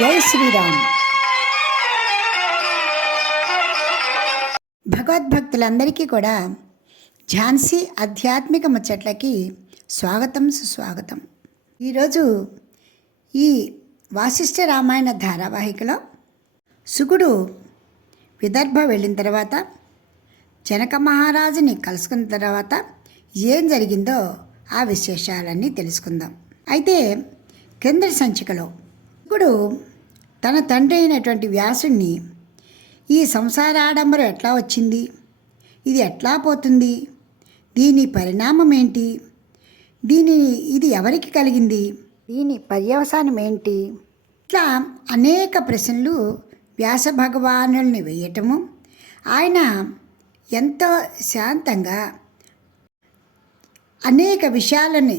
జై శ్రీరామ్. భగవద్భక్తులందరికీ కూడా ఝాన్సీ ఆధ్యాత్మిక ముచ్చట్లకి స్వాగతం సుస్వాగతం. ఈరోజు ఈ వాసిష్ఠ రామాయణ ధారావాహికలో సుగుడు విదర్భ వెళ్ళిన తర్వాత జనక మహారాజుని కలుసుకున్న తర్వాత ఏం జరిగిందో ఆ విశేషాలన్నీ తెలుసుకుందాం. అయితే కిందటి సంచికలో ఇప్పుడు తన తండ్రి అయినటువంటి వ్యాసుణ్ణి ఈ సంసార ఆడంబరం ఎట్లా వచ్చింది? ఇది ఎట్లా పోతుంది? దీని పరిణామం ఏంటి దీని ఇది ఎవరికి కలిగింది? దీని పర్యవసానం ఏంటి ఇట్లా అనేక ప్రశ్నలు వ్యాస భగవానుల్ని వేయటము ఆయన ఎంతో శాంతంగా అనేక విషయాలని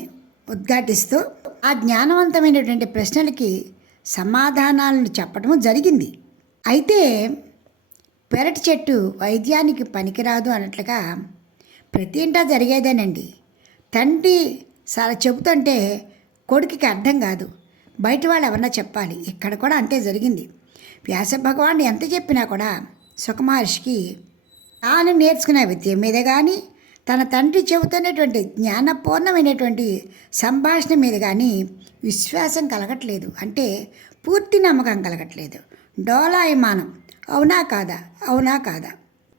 ఉద్ఘాటిస్తూ ఆ జ్ఞానవంతమైనటువంటి ప్రశ్నలకి సమాధానాలను చెప్పడం జరిగింది. అయితే పెరటి చెట్టు వైద్యానికి పనికిరాదు అన్నట్లుగా ప్రతి ఇంటా జరిగేదేనండి. తండ్రి సార్ చెబుతుంటే కొడుకుకి అర్థం కాదు. బయట వాళ్ళు ఎవరన్నా చెప్పాలి. ఇక్కడ కూడా అంతే జరిగింది. వ్యాస భగవాన్ ఎంత చెప్పినా కూడా సుఖమహర్షికి తాను నేర్చుకునే విద్య మీద కానీ తన తండ్రి చెబుతున్నటువంటి జ్ఞానపూర్ణమైనటువంటి సంభాషణ మీద కానీ విశ్వాసం కలగట్లేదు. అంటే పూర్తి నమ్మకం కలగట్లేదు. డోలాయమానం. అవునా కాదా? అవునా కాదా?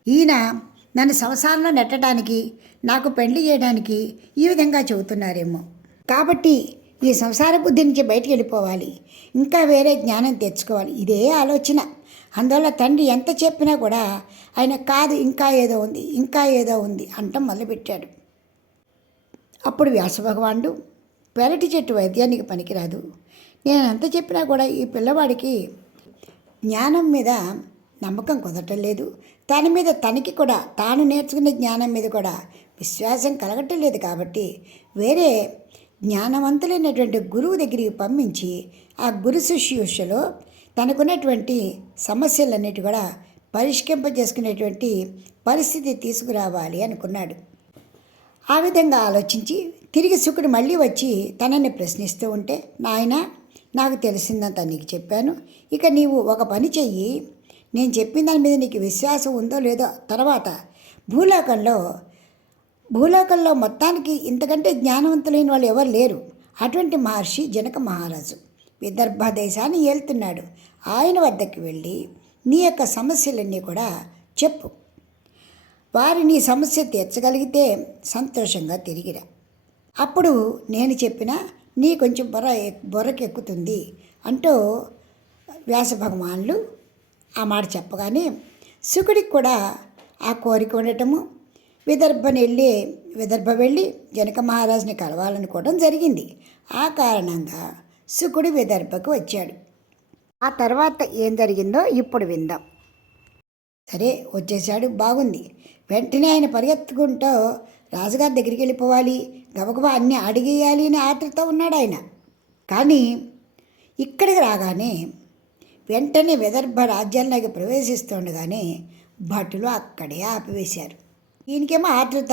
ఈయన నన్ను సంసారంలో నెట్టడానికి నాకు పెళ్ళి చేయడానికి ఈ విధంగా చెబుతున్నారేమో. కాబట్టి ఈ సంసార బుద్ధి నుంచి బయటికి వెళ్ళిపోవాలి. ఇంకా వేరే జ్ఞానం తెచ్చుకోవాలి. ఇదే ఆలోచన. అందువల్ల తండ్రి ఎంత చెప్పినా కూడా ఆయన కాదు ఇంకా ఏదో ఉంది ఇంకా ఏదో ఉంది అంటం మొదలుపెట్టాడు. అప్పుడు వ్యాసభగవానుడు పెరటి చెట్టు వైద్యానికి పనికిరాదు. నేను ఎంత చెప్పినా కూడా ఈ పిల్లవాడికి జ్ఞానం మీద నమ్మకం కుదరటం లేదు. తన మీద తనకి కూడా తాను నేర్చుకునే జ్ఞానం మీద కూడా విశ్వాసం కలగటం లేదు కాబట్టి వేరే జ్ఞానవంతులైనటువంటి గురువు దగ్గరికి పంపించి ఆ గురు శిష్యుషలో తనకున్నటువంటి సమస్యలన్నిటి కూడా పరిష్కరింపజేసుకునేటువంటి పరిస్థితి తీసుకురావాలి అనుకున్నాడు. ఆ విధంగా ఆలోచించి తిరిగి శుకుడు మళ్ళీ వచ్చి తనని ప్రశ్నిస్తూ ఉంటే నాయన నాకు తెలిసిందంత నీకు చెప్పాను. ఇక నీవు ఒక పని చెయ్యి. నేను చెప్పిన దాని మీద నీకు విశ్వాసం ఉందో లేదో తర్వాత భూలోకంలో భూలోకంలో మొత్తానికి ఇంతకంటే జ్ఞానవంతులైన వాళ్ళు ఎవరు లేరు. అటువంటి మహర్షి జనక మహారాజు. విదర్భ దేశాన్ని ఏలుతున్నాడు. ఆయన వద్దకు వెళ్ళి నీ యొక్క సమస్యలన్నీ కూడా చెప్పు. వారి నీ సమస్య తీర్చగలిగితే సంతోషంగా తిరిగిరా. అప్పుడు నేను చెప్పిన నీ కొంచెం బొర బొరకెక్కుతుంది అంటూ వ్యాస భగవానులు ఆ మాట చెప్పగానే శుకుడికి కూడా ఆ కోరిక ఉండటము విదర్భని వెళ్ళి విదర్భ వెళ్ళి జనక మహారాజుని కలవాలనుకోవడం జరిగింది. ఆ కారణంగా శుకుడు విదర్భకు వచ్చాడు. ఆ తర్వాత ఏం జరిగిందో ఇప్పుడు విందాం. సరే వచ్చేసాడు బాగుంది. వెంటనే ఆయన పరిగెత్తుకుంటూ రాజుగారి దగ్గరికి వెళ్ళిపోవాలి. గబగబా అన్నీ అడిగేయాలి అని ఆతృతో ఉన్నాడు ఆయన. కానీ ఇక్కడికి రాగానే వెంటనే విదర్భ రాజ్యాల్లోకి ప్రవేశిస్తుండగానే భటులు అక్కడే ఆపివేశారు. ఈయనకేమో ఆతృత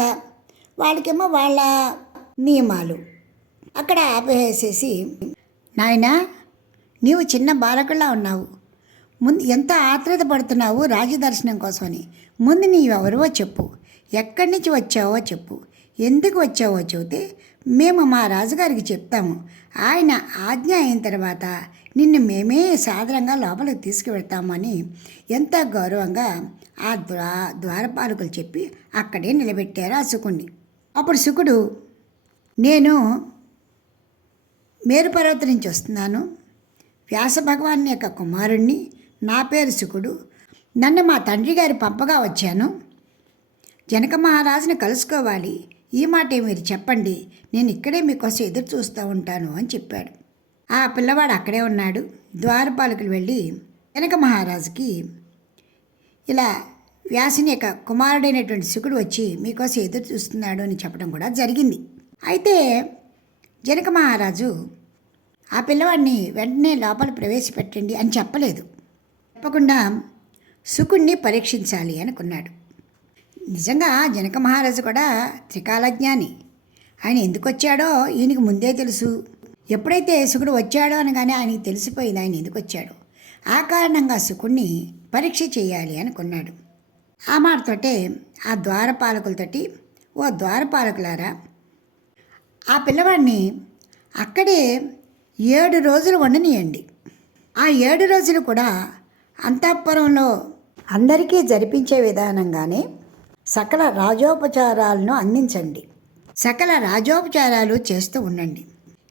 వాళ్ళకేమో వాళ్ళ నియమాలు. అక్కడ ఆపేసేసి నాయనా నీవు చిన్న బాలకుల్లా ఉన్నావు. ముందు ఎంత ఆత్రత పడుతున్నావు రాజదర్శనం కోసమని. ముందు నీవెవరివో చెప్పు. ఎక్కడి నుంచి వచ్చావో చెప్పు. ఎందుకు వచ్చావో చెబితే మేము మా రాజుగారికి చెప్తాము. ఆయన ఆజ్ఞ అయిన తర్వాత నిన్ను మేమే సాధారణంగా లోపలికి తీసుకువెళ్తామని ఎంత గౌరవంగా ఆ ద్వా ద్వారపాలకులు చెప్పి అక్కడే నిలబెట్టారు ఆ శుకుణ్ణి. అప్పుడు శుకుడు నేను మేరుపర్వతం నుంచి వస్తున్నాను. వ్యాస భగవాన్ యొక్క కుమారుణ్ణి నా పేరు శుకుడు. నన్ను మా తండ్రి గారి పంపగా వచ్చాను. జనక మహారాజుని కలుసుకోవాలి. ఈ మాటే మీరు చెప్పండి. నేను ఇక్కడే మీకోసం ఎదురు చూస్తూ ఉంటాను అని చెప్పాడు. ఆ పిల్లవాడు అక్కడే ఉన్నాడు. ద్వారపాలకులు వెళ్ళి జనక మహారాజుకి ఇలా వ్యాసుని యొక్క కుమారుడైనటువంటి శుకుడు వచ్చి మీకోసం ఎదురు చూస్తున్నాడు అని చెప్పడం కూడా జరిగింది. అయితే జనక మహారాజు ఆ పిల్లవాడిని వెంటనే లోపల ప్రవేశపెట్టండి అని చెప్పలేదు. చెప్పకుండా శుకుణ్ణి పరీక్షించాలి అనుకున్నాడు. నిజంగా జనక మహారాజు కూడా త్రికాలజ్ఞాని. ఆయన ఎందుకు వచ్చాడో ఈయనకి ముందే తెలుసు. ఎప్పుడైతే శుకుడు వచ్చాడో అనగానే ఆయనకి తెలిసిపోయింది ఆయన ఎందుకు వచ్చాడో. ఆ కారణంగా శుకుణ్ణి పరీక్ష చేయాలి అనుకున్నాడు. ఆ మాటతోటే ఆ ద్వారపాలకులతోటి ఓ ద్వారపాలకులారా ఆ పిల్లవాడిని అక్కడే ఏడు రోజులు ఉండనియండి ఆ ఏడు రోజులు కూడా అంతఃపురంలో అందరికీ జరిపించే విధానంగానే సకల రాజోపచారాలను అందించండి. సకల రాజోపచారాలు చేస్తూ ఉండండి.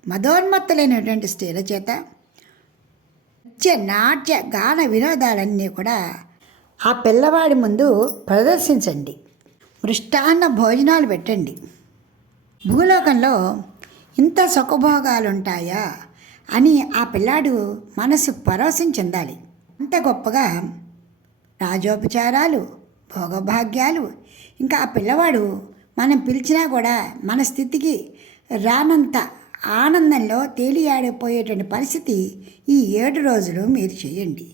మదోన్మత్తులైనటువంటి స్త్రీల చేత నృత్య నాట్య గాన వినోదాలన్నీ కూడా ఆ పిల్లవాడి ముందు ప్రదర్శించండి. మృష్టాన్న భోజనాలు పెట్టండి. భూలోకంలో ఇంత సుఖభోగాలుంటాయా? అని ఆ పిల్లాడు మనసు పరవశం చెందాలి. అంత గొప్పగా రాజోపచారాలు భోగభాగ్యాలు ఇంకా ఆ పిల్లవాడు మనం పిలిచినా కూడా మన స్థితికి రానంత ఆనందంలో తేలియాడిపోయేటువంటి పరిస్థితి ఈ ఏడు రోజులు మీరు చేయండి.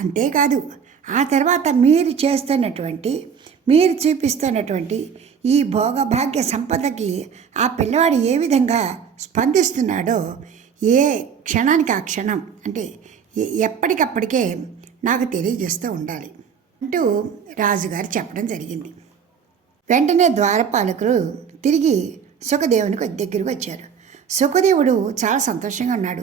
అంతేకాదు ఆ తర్వాత మీరు చేస్తున్నటువంటి మీరు చూపిస్తున్నటువంటి ఈ భోగభాగ్య సంపదకి ఆ పిల్లవాడు ఏ విధంగా స్పందిస్తున్నాడో ఏ క్షణానికి ఆ క్షణం అంటే ఎప్పటికప్పటికే నాకు తెలియజేస్తూ ఉండాలి అంటూ రాజుగారు చెప్పడం జరిగింది. వెంటనే ద్వారపాలకులు తిరిగి సుఖదేవునికి దగ్గరికి వచ్చారు. సుఖదేవుడు చాలా సంతోషంగా ఉన్నాడు.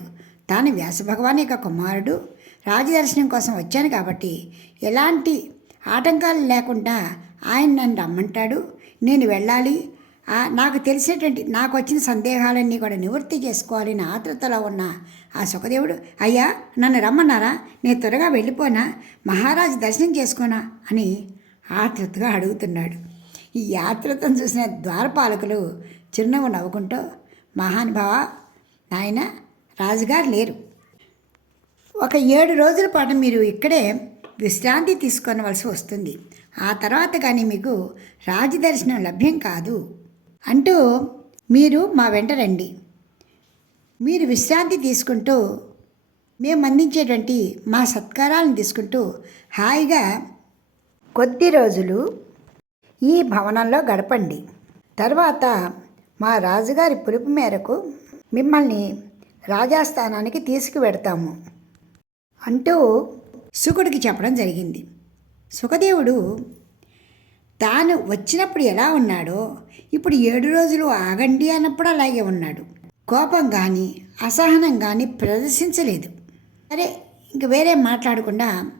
తాను వ్యాస భగవాన్ యొక్క కుమారుడు. రాజదర్శనం కోసం వచ్చాను కాబట్టి ఎలాంటి ఆటంకాలు లేకుండా ఆయన నన్ను రమ్మంటాడు. నేను వెళ్ళాలి. నాకు తెలిసినటువంటి నాకు వచ్చిన సందేహాలన్నీ కూడా నివృత్తి చేసుకోవాలని ఆతృతలో ఉన్న ఆ సుఖదేవుడు. అయ్యా నన్ను రమ్మన్నారా? నేను త్వరగా వెళ్ళిపోనా? మహారాజు దర్శనం చేసుకోనా అని ఆతృతగా అడుగుతున్నాడు. ఈ ఆతృతను చూసిన ద్వారపాలకులు చిరునవ్వు నవ్వుకుంటూ మహానుభావ నాయన రాజుగారు లేరు. ఒక ఏడు రోజుల పాటు మీరు ఇక్కడే విశ్రాంతి తీసుకోనవలసి వస్తుంది. ఆ తర్వాత కానీ మీకు రాజదర్శనం లభ్యం కాదు. అంటూ మీరు మా వెంట రండి. మీరు విశ్రాంతి తీసుకుంటూ మేము అందించేటువంటి మా సత్కారాలను తీసుకుంటూ హాయిగా కొద్ది రోజులు ఈ భవనంలో గడపండి. తర్వాత మా రాజుగారి పిలుపు మేరకు మిమ్మల్ని రాజాస్థానానికి తీసుకువెడతాము అంటూ సుకుడికి చెప్పడం జరిగింది. సుఖదేవుడు తాను వచ్చినప్పుడు ఎలా ఉన్నాడో ఇప్పుడు ఏడు రోజులు ఆగండి అన్నప్పుడు అలాగే ఉన్నాడు. కోపం కానీ అసహనం కానీ ప్రదర్శించలేదు. సరే ఇంక వేరే మాట్లాడకుండా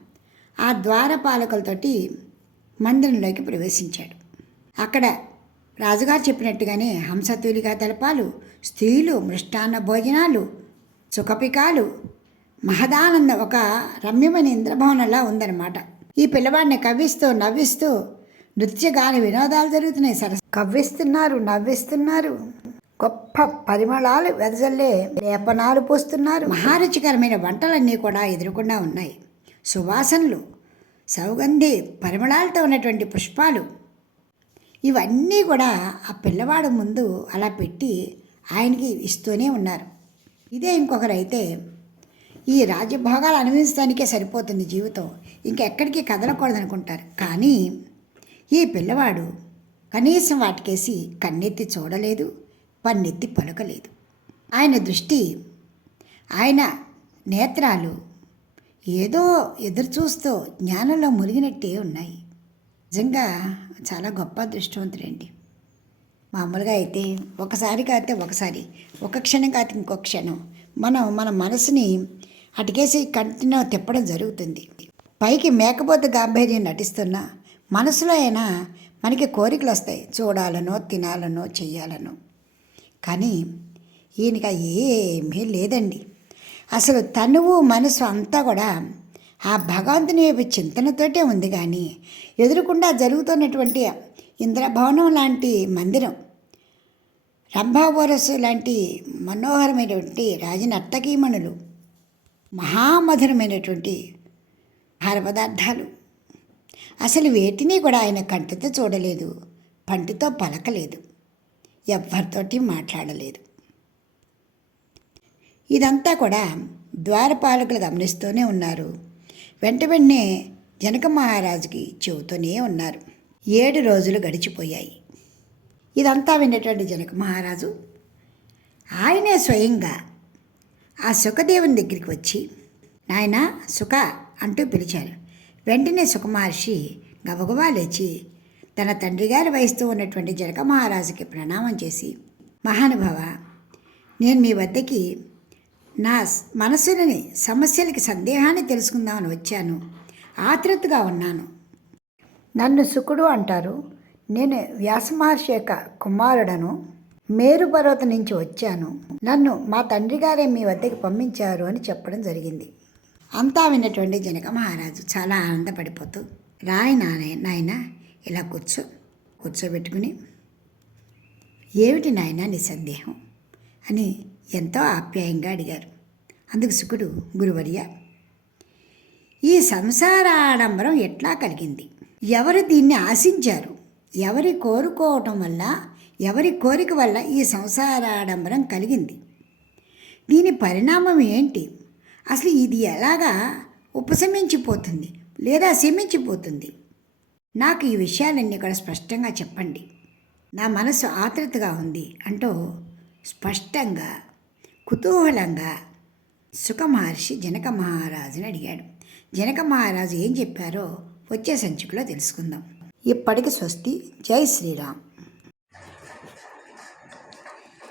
ఆ ద్వారపాలకులతోటి మందిరంలోకి ప్రవేశించాడు. అక్కడ రాజుగారు చెప్పినట్టుగానే హంసతూలిగా తలపాలు స్త్రీలు మృష్టాన్న భోజనాలు సుఖపికాలు మహదానంద ఒక రమ్యమైన ఇంద్రభవనంలా ఉందన్నమాట. ఈ పిల్లవాడిని కవ్విస్తూ నవ్విస్తూ నృత్యగాన వినోదాలు జరుగుతున్నాయి. సరస్సు కవ్విస్తున్నారు నవ్విస్తున్నారు. గొప్ప పరిమళాలు వెదజల్లే లేపనాలు పోస్తున్నారు. మహారుచికరమైన వంటలన్నీ కూడా ఎదురుకుండా ఉన్నాయి. సువాసనలు సౌగంధి పరిమళాలతో ఉన్నటువంటి పుష్పాలు. ఇవన్నీ కూడా ఆ పిల్లవాడు ముందు అలా పెట్టి ఆయనకి ఇస్తూనే ఉన్నారు. ఇదే ఇంకొకరైతే ఈ రాజ్యభోగాలు అనుభవించడానికే సరిపోతుంది జీవితం. ఇంకెక్కడికి కదలకూడదనుకుంటారు. కానీ ఈ పిల్లవాడు కనీసం వాటికేసి కన్నెత్తి చూడలేదు పన్నెత్తి పలకలేదు. ఆయన దృష్టి ఆయన నేత్రాలు ఏదో ఎదురు చూస్తూ జ్ఞానంలో మునిగినట్టే ఉన్నాయి. నిజంగా చాలా గొప్ప దృష్టివంతుడండి మామూలుగా అయితే ఒకసారి కాతే ఒకసారి ఒక క్షణం కాతే ఇంకొక క్షణం మనం మన మనసుని అటుకేసి కంటిన్యూ తిప్పడం జరుగుతుంది. పైకి మేకపోతే గాంభీర్యం నటిస్తున్నా మనసులో అయినా మనకి కోరికలు వస్తాయి. చూడాలనో తినాలనో చెయ్యాలనో. కానీ ఈయనకి ఏమీ లేదండి. అసలు తనువు మనసు అంతా కూడా ఆ భగవంతుని వైపు చింతనతోటే ఉంది కానీ ఎదురుకుండా జరుగుతున్నటువంటి ఇంద్రభవనం లాంటి మందిరం రంభావరస్సు లాంటి మనోహరమైనటువంటి రాజనర్తకీమణులు మహామధురమైనటువంటి ఆహార పదార్థాలు అసలు వేటిని కూడా ఆయన కంటితో చూడలేదు పంటితో పలకలేదు ఎవ్వరితోటి మాట్లాడలేదు. ఇదంతా కూడా ద్వారపాలకులు గమనిస్తూనే ఉన్నారు. వెంట వెంటనే జనక మహారాజుకి చెబుతూనే ఉన్నారు. ఏడు రోజులు గడిచిపోయాయి. ఇదంతా విన్నటువంటి జనక మహారాజు ఆయనే స్వయంగా ఆ సుఖదేవుని దగ్గరికి వచ్చి నాయనా సుఖ అంటూ పిలిచారు. వెంటనే సుఖమహర్షి గబగబా లేచి తన తండ్రి గారి వహిస్తూ ఉన్నటువంటి జనక మహారాజుకి ప్రణామం చేసి మహానుభావ నేను మీ వద్దకి నా స్- సమస్యలకి సందేహాన్ని తెలుసుకుందామని వచ్చాను. ఆతృతగా ఉన్నాను. నన్ను శుకుడు అంటారు. నేను వ్యాసమహర్షి యొక్క కుమారుడను. మేరుపర్వత నుంచి వచ్చాను. నన్ను మా తండ్రి గారే మీ వద్దకి పంపించారు అని చెప్పడం జరిగింది. అంతా విన్నటువంటి జనక మహారాజు చాలా ఆనందపడిపోతూ రాయ్ నాయన నాయన ఇలా కూర్చో కూర్చోబెట్టుకుని. ఏమిటి నాయన నీ సందేహం? అని ఎంతో ఆప్యాయంగా అడిగారు. అందుకు శుకుడు గురువర్య ఈ సంసార ఆడంబరం ఎట్లా కలిగింది? ఎవరు దీన్ని ఆశించారు? ఎవరి కోరుకోవటం వల్ల ఎవరి కోరిక వల్ల ఈ సంసార ఆడంబరం కలిగింది? దీని పరిణామం ఏంటి? అసలు ఇది ఎలాగా ఉపశమించిపోతుంది లేదా శమించిపోతుంది? నాకు ఈ విషయాలన్నీ కూడా స్పష్టంగా చెప్పండి. నా మనసు ఆతృతగా ఉంది అంటూ స్పష్టంగా కుతూహలంగా సుఖ మహర్షి జనక మహారాజుని అడిగాడు. జనక మహారాజు ఏం చెప్పారో వచ్చే సంచికలో తెలుసుకుందాం. ఇప్పటికి స్వస్తి. జై శ్రీరామ్.